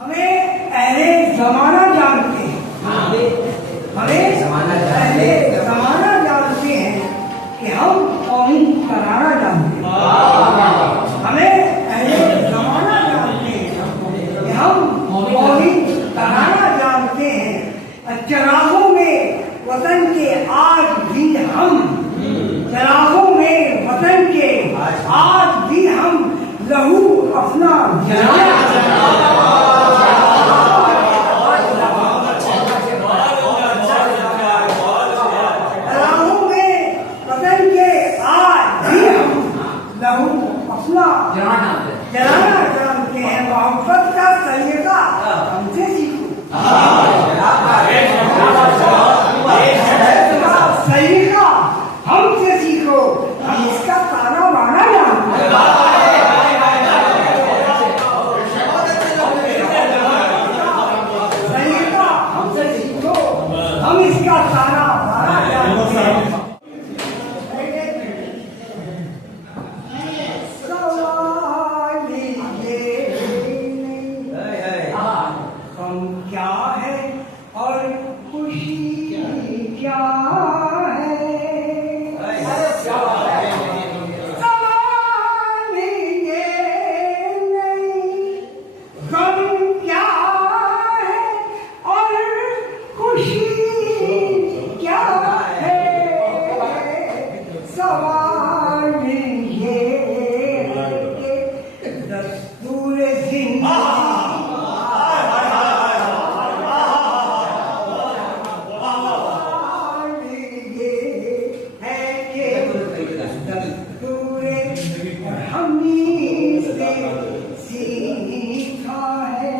हमें अहले जमाना जानते हैं, हमें अहले जमाना जानते हैं कि हम कौन कराना जानते हैं। हमें अहले जमाना जानते हैं कि हम कौन कराना जानते हैं। चरागों में वतन के आज भी हम, चरागों में वतन के आज भी हम लहू अपना जलाना जानते हैं। मोहब्बत का तरीका हमसे सीखो, तरीका हमसे सीखो, हम इसका ताना बाना जानते हैं। तरीका हमसे सीखो, हम इसका ताना बाना जानते हैं। क्या है और खुशी क्या है, सवाल ये नहीं। गम क्या है और खुशी क्या है, सवाल ये कि दस्तूर जिंदगी सीखा है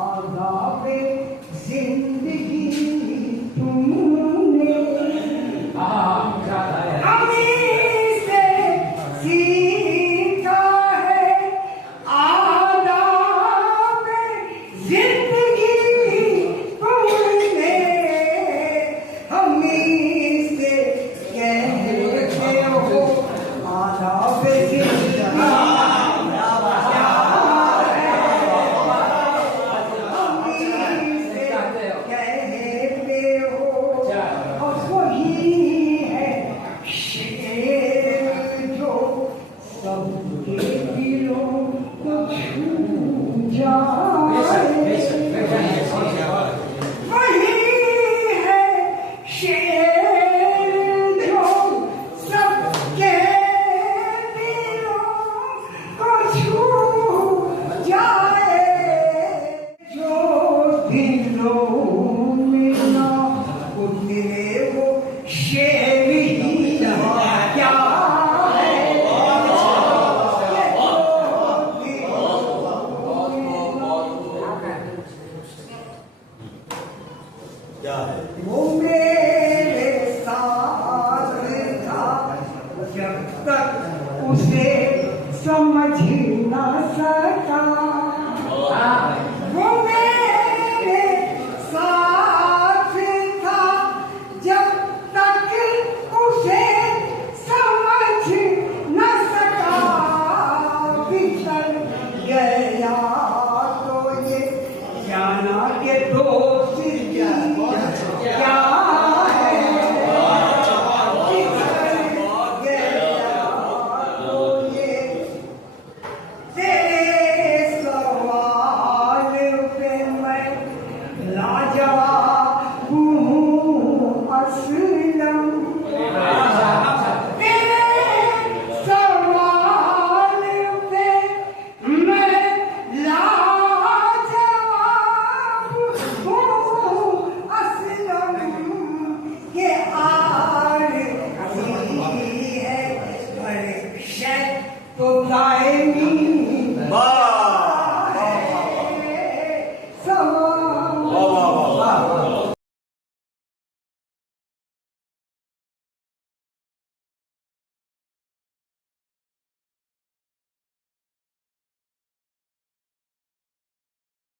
आदाब जिंदगी तुमने, हमें से सीखा है आदाब जिंदगी तुमने, हमें से कहते हो आदाब जिंदगी सबके दिलों को छू जाए, वही है शेर जो सबके दिलों को छू जाए, जो दिलों में ना उतरे वो शेर